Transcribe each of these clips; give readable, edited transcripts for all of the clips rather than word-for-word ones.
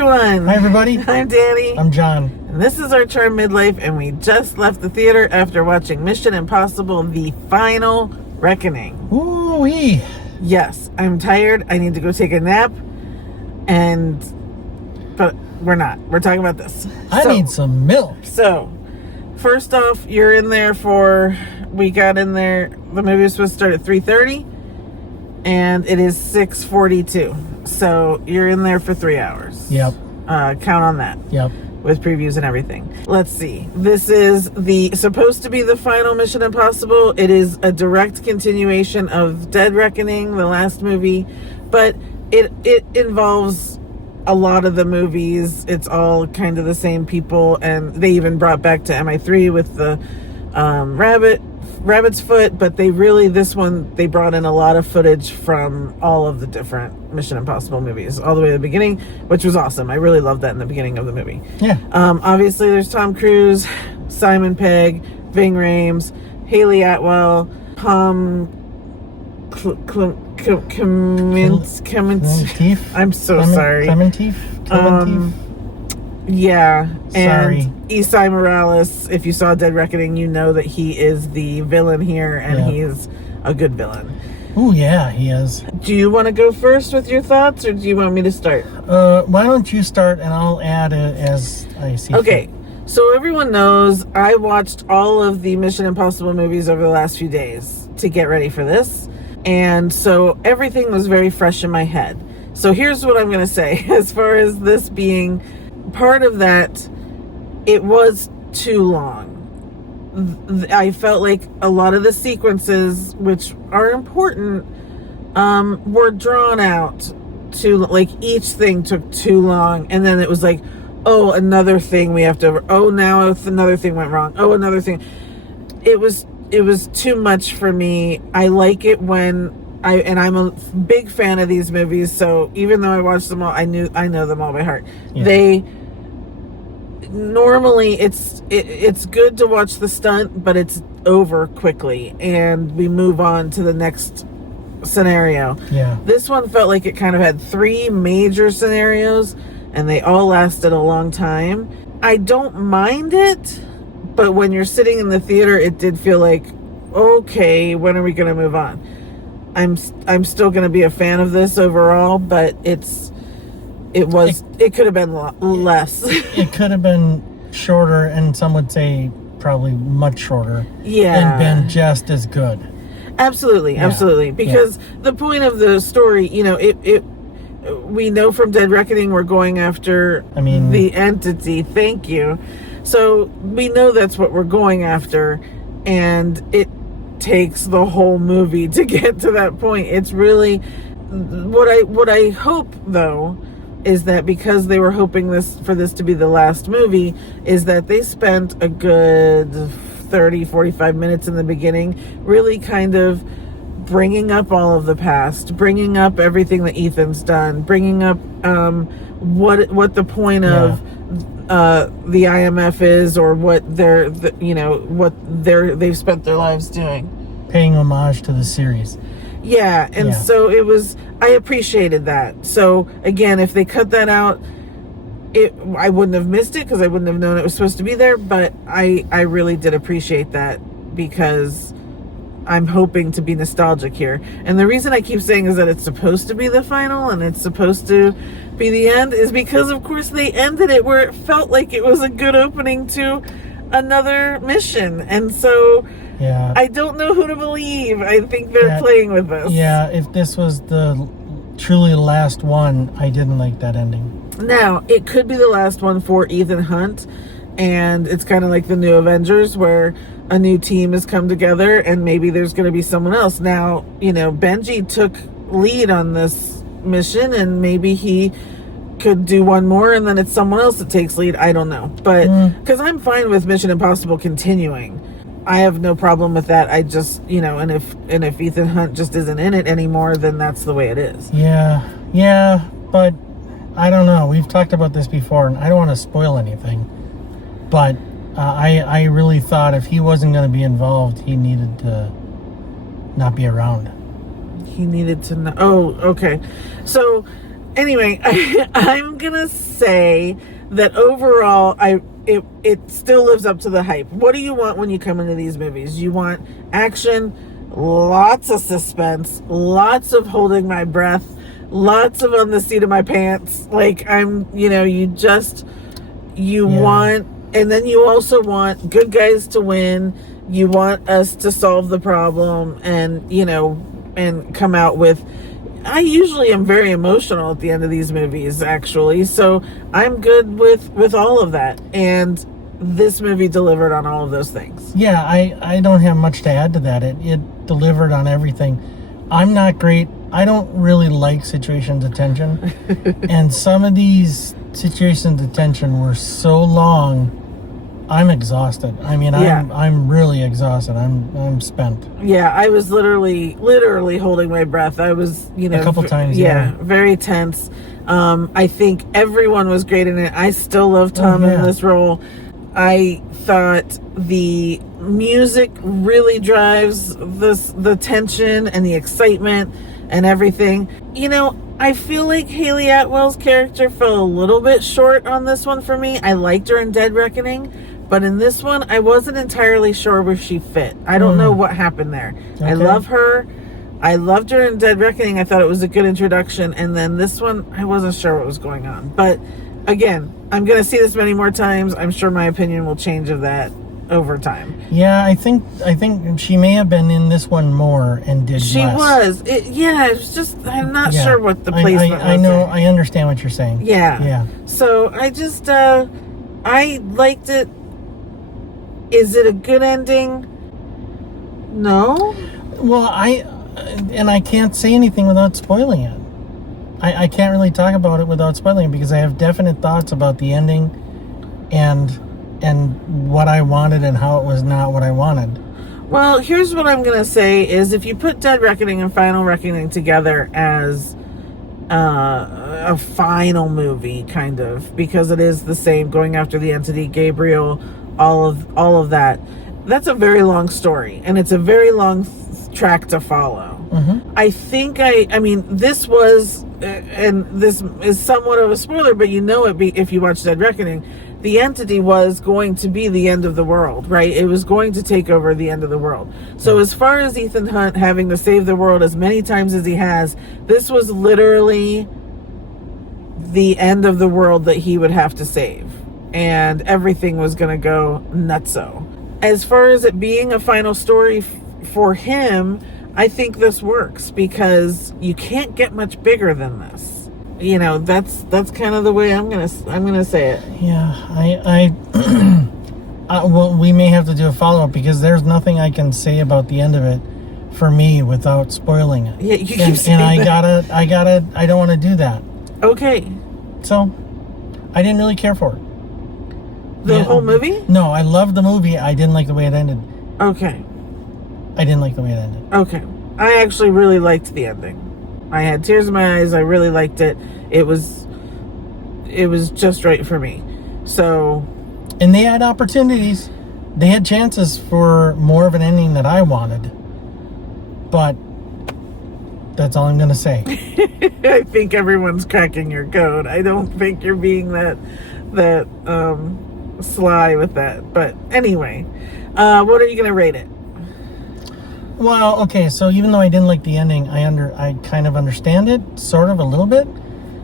everyone. Hi, everybody. I'm Danny. I'm John. And this is our Charmed Midlife, and we just left the theater after watching Mission Impossible: The Final Reckoning. Ooh-wee. Yes, I'm tired. I need to go take a nap, but we're not. We're talking about this. I need some milk. So, first off, you're in there we got in there, the movie was supposed to start at 3:30, and it is 6:42. So, you're in there for 3 hours. Yep. Count on that. Yep. With previews and everything. Let's see. This is supposed to be the final Mission Impossible. It is a direct continuation of Dead Reckoning, the last movie, but it involves a lot of the movies. It's all kind of the same people, and they even brought back to MI3 with the rabbit's foot, but they brought in a lot of footage from all of the different Mission Impossible movies all the way to the beginning, which was awesome. I really loved that in the beginning of the movie. Yeah. Obviously there's Tom Cruise, Simon Pegg, Ving Rhames, Haley Atwell, Tom Clementif. I'm so sorry. Clementif. Yeah, and Sorry. Esai Morales, if you saw Dead Reckoning, you know that he is the villain here, and he's a good villain. Oh, yeah, he is. Do you want to go first with your thoughts, or do you want me to start? Why don't you start, and I'll add it as I see Okay, fit. so everyone knows I watched all of the Mission Impossible movies over the last few days to get ready for this, and so everything was very fresh in my head. So here's what I'm going to say, as far as this being part of that, it was too long. I felt like a lot of the sequences, which are important, were drawn out to, like, each thing took too long, and then it was like, oh, another thing we have to, now another thing went wrong, another thing. It was too much for me. I like it when I'm a big fan of these movies, so even though I watched them all, I know them all by heart. Yeah. Normally it's good to watch the stunt, but it's over quickly and we move on to the next scenario. Yeah. This one felt like it kind of had 3 major scenarios, and they all lasted a long time. I don't mind it, but when you're sitting in the theater, it did feel like, okay, when are we going to move on? I'm still going to be a fan of this overall, but it could have been less. It could have been shorter, and some would say probably much shorter. Yeah. And been just as good. Absolutely, absolutely. Because the point of the story, we know from Dead Reckoning we're going after the entity. Thank you. So we know that's what we're going after, and it takes the whole movie to get to that point. It's really what I hope, though, is that because they were hoping for this to be the last movie, is that they spent a good 30-45 minutes in the beginning really kind of bringing up all of the past, bringing up everything that Ethan's done, bringing up what the point of the IMF is, or what they've spent their lives doing, paying homage to the series. Yeah, and so I appreciated that. So again, if they cut that out, I wouldn't have missed it, because I wouldn't have known it was supposed to be there, but I really did appreciate that, because I'm hoping to be nostalgic here. And the reason I keep saying is that it's supposed to be the final and it's supposed to be the end is because, of course, they ended it where it felt like it was a good opening to another mission. And so I don't know who to believe. I think they're playing with this. Yeah, if this was the truly last one, I didn't like that ending. Now, it could be the last one for Ethan Hunt, and it's kind of like the new Avengers, where a new team has come together, and maybe there's going to be someone else. Now, Benji took lead on this mission, and maybe he could do one more, and then it's someone else that takes lead. I don't know. But, because I'm fine with Mission Impossible continuing. I have no problem with that. I just, and if Ethan Hunt just isn't in it anymore, then that's the way it is. Yeah, but I don't know. We've talked about this before, and I don't want to spoil anything, but I really thought if he wasn't going to be involved, he needed to not be around. He needed to know. Oh, okay. So Anyway, I'm gonna say that overall, it still lives up to the hype. What do you want when you come into these movies? You want action, lots of suspense, lots of holding my breath, lots of on the seat of my pants. Like you want, and then you also want good guys to win. You want us to solve the problem and come out with. I usually am very emotional at the end of these movies, actually. So I'm good with all of that. And this movie delivered on all of those things. Yeah, I don't have much to add to that. It delivered on everything. I'm not great. I don't really like situations of tension. And some of these situations of tension were so long, I'm exhausted. I mean, I'm really exhausted. I'm spent. Yeah, I was literally holding my breath. I was, a couple times. Yeah, very tense. I think everyone was great in it. I still love Tom in this role. I thought the music really drives the tension and the excitement and everything. I feel like Haley Atwell's character fell a little bit short on this one for me. I liked her in Dead Reckoning, but in this one, I wasn't entirely sure where she fit. I don't know what happened there. Okay. I love her. I loved her in Dead Reckoning. I thought it was a good introduction. And then this one, I wasn't sure what was going on. But again, I'm going to see this many more times. I'm sure my opinion will change of that over time. Yeah, I think she may have been in this one more and did she less. It was just, I'm not sure what the placement was. I know, I understand what you're saying. Yeah. So I just, I liked it. Is it a good ending? No. Well, I can't say anything without spoiling it. I can't really talk about it without spoiling it because I have definite thoughts about the ending and what I wanted and how it was not what I wanted. Well, here's what I'm going to say is if you put Dead Reckoning and Final Reckoning together as a final movie, kind of, because it is the same, going after the entity, Gabriel, all of that, that's a very long story, and it's a very long track to follow. Mm-hmm. I think I mean, this was, and this is somewhat of a spoiler, but if you watch Dead Reckoning, the entity was going to be the end of the world, right? It was going to take over the end of the world. So as far as Ethan Hunt having to save the world as many times as he has, this was literally the end of the world that he would have to save. And everything was going to go nutso. As far as it being a final story for him, I think this works because you can't get much bigger than this. That's kind of the way I'm gonna say it. Yeah, well, we may have to do a follow-up because there's nothing I can say about the end of it for me without spoiling it. Yeah, you keep saying that. I don't want to do that. Okay. So, I didn't really care for it. The whole movie? No, I loved the movie. I didn't like the way it ended. Okay. I didn't like the way it ended. Okay. I actually really liked the ending. I had tears in my eyes. I really liked it. It was just right for me. So, and they had opportunities. They had chances for more of an ending that I wanted. But that's all I'm going to say. I think everyone's cracking your code. I don't think you're being that sly with that. But anyway, what are you going to rate it? Well, okay, so even though I didn't like the ending, I kind of understand it, sort of, a little bit,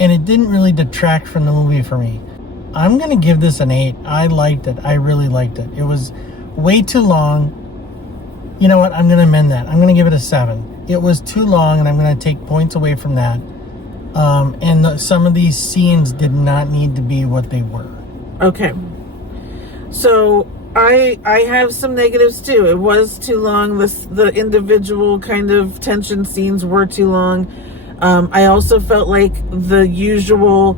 and it didn't really detract from the movie for me. I'm going to give this an 8. I liked it. I really liked it. It was way too long. You know what? I'm going to amend that. I'm going to give it a 7. It was too long, and I'm going to take points away from that. Some of these scenes did not need to be what they were. Okay. So I have some negatives too. It was too long. The individual kind of tension scenes were too long. I also felt like the usual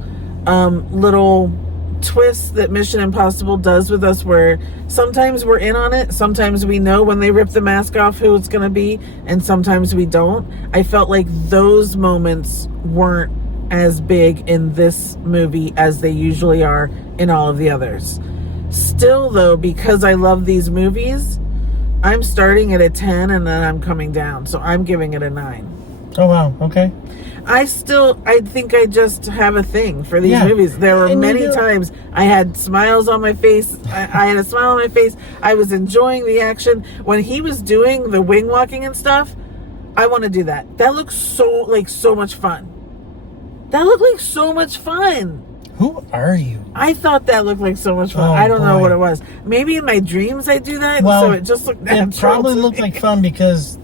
little twists that Mission Impossible does with us, where sometimes we're in on it, sometimes we know when they rip the mask off who it's going to be, and sometimes we don't. I felt like those moments weren't as big in this movie as they usually are in all of the others. Still, though, because I love these movies, I'm starting at a 10 and then I'm coming down. So I'm giving it a 9. Oh, wow. Okay. I think I just have a thing for these movies. There were many times I had smiles on my face. I had a smile on my face. I was enjoying the action. When he was doing the wing walking and stuff, I want to do that. That looks so much fun. That looked like so much fun. Who are you? I thought that looked like so much fun. Oh, I don't know boy. what it was. Maybe in my dreams I do that, Well, so it just looked natural. It probably to looked me. like fun because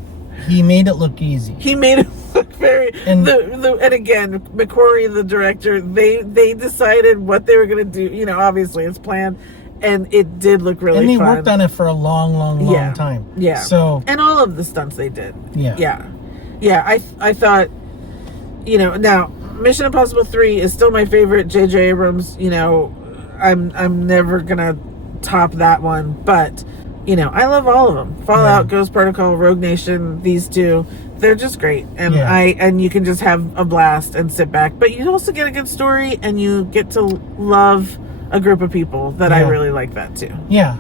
he made it look easy. He made it look very. And- And again, McQuarrie, the director, they decided what they were going to do. You know, obviously it's planned, and it did look really And he fun. worked on it for a long time. Yeah. So, and all of the stunts they did. yeah. I thought, you know, now Mission Impossible 3 is still my favorite. J.J. Abrams, you know, I'm never gonna top that one, but you know, I love all of them. Fallout, Ghost Protocol, Rogue Nation, these two, they're just great, and and you can just have a blast and sit back. But you also get a good story, and you get to love a group of people that I really like that too. Yeah,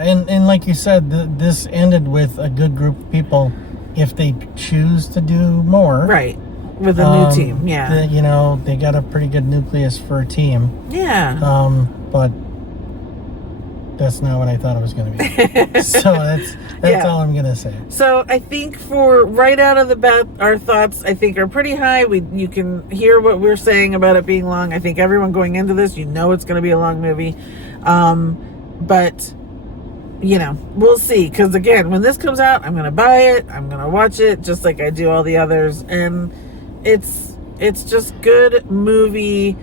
and like you said, this ended with a good group of people. If they choose to do more, Right. With a new team, you know, they got a pretty good nucleus for a team. Yeah. But that's not what I thought it was going to be. So that's all I'm going to say. So I think for right out of the bat, our thoughts I think are pretty high. You can hear what we're saying about it being long. I think everyone going into this, you know, it's going to be a long movie, but you know, we'll see. Because again, when this comes out, I'm going to buy it. I'm going to watch it just like I do all the others, and it's just good movie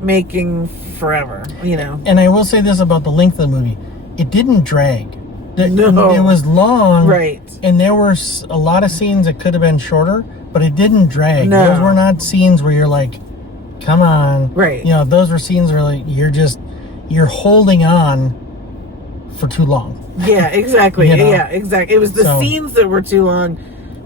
making forever, you know. And I will say this about the length of the movie: it didn't drag. No. It was long, Right. And there were a lot of scenes that could have been shorter, but it didn't drag. No. Those were not scenes where you're like, "Come on," Right. You know, those were scenes where like you're holding on for too long. Yeah, exactly. You know? Yeah, exactly. It was the scenes that were too long,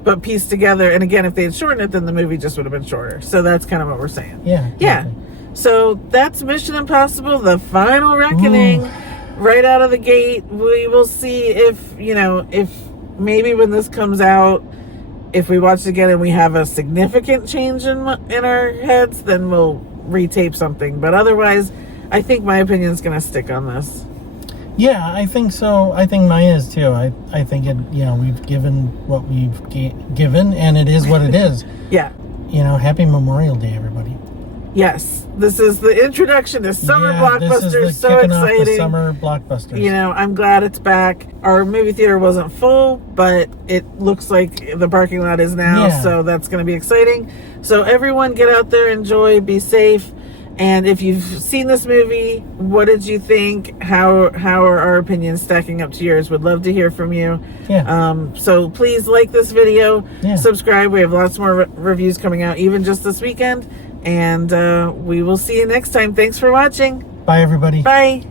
but pieced together. And again, if they had shortened it, then the movie just would have been shorter. So that's kind of what we're saying. Yeah. Yeah. So that's Mission Impossible: The Final Reckoning. Ooh. Right out of the gate. We will see if, you know, if maybe when this comes out, if we watch it again and we have a significant change in our heads, then we'll retape something. But otherwise, I think my opinion is going to stick on this. Yeah, I think so. I think mine is too. I think it. You know, we've given what we've given, and it is what it is. Yeah. You know, happy Memorial Day, everybody. Yes, this is the introduction to summer blockbusters. This is the So kicking off exciting! the summer blockbusters. You know, I'm glad it's back. Our movie theater wasn't full, but it looks like the parking lot is now. Yeah. So that's going to be exciting. So everyone, get out there, enjoy, be safe. And if you've seen this movie, what did you think? How are our opinions stacking up to yours? Would love to hear from you. Yeah. So please like this video, Yeah. subscribe. We have lots more reviews coming out, even just this weekend. And we will see you next time. Thanks for watching. Bye, everybody. Bye.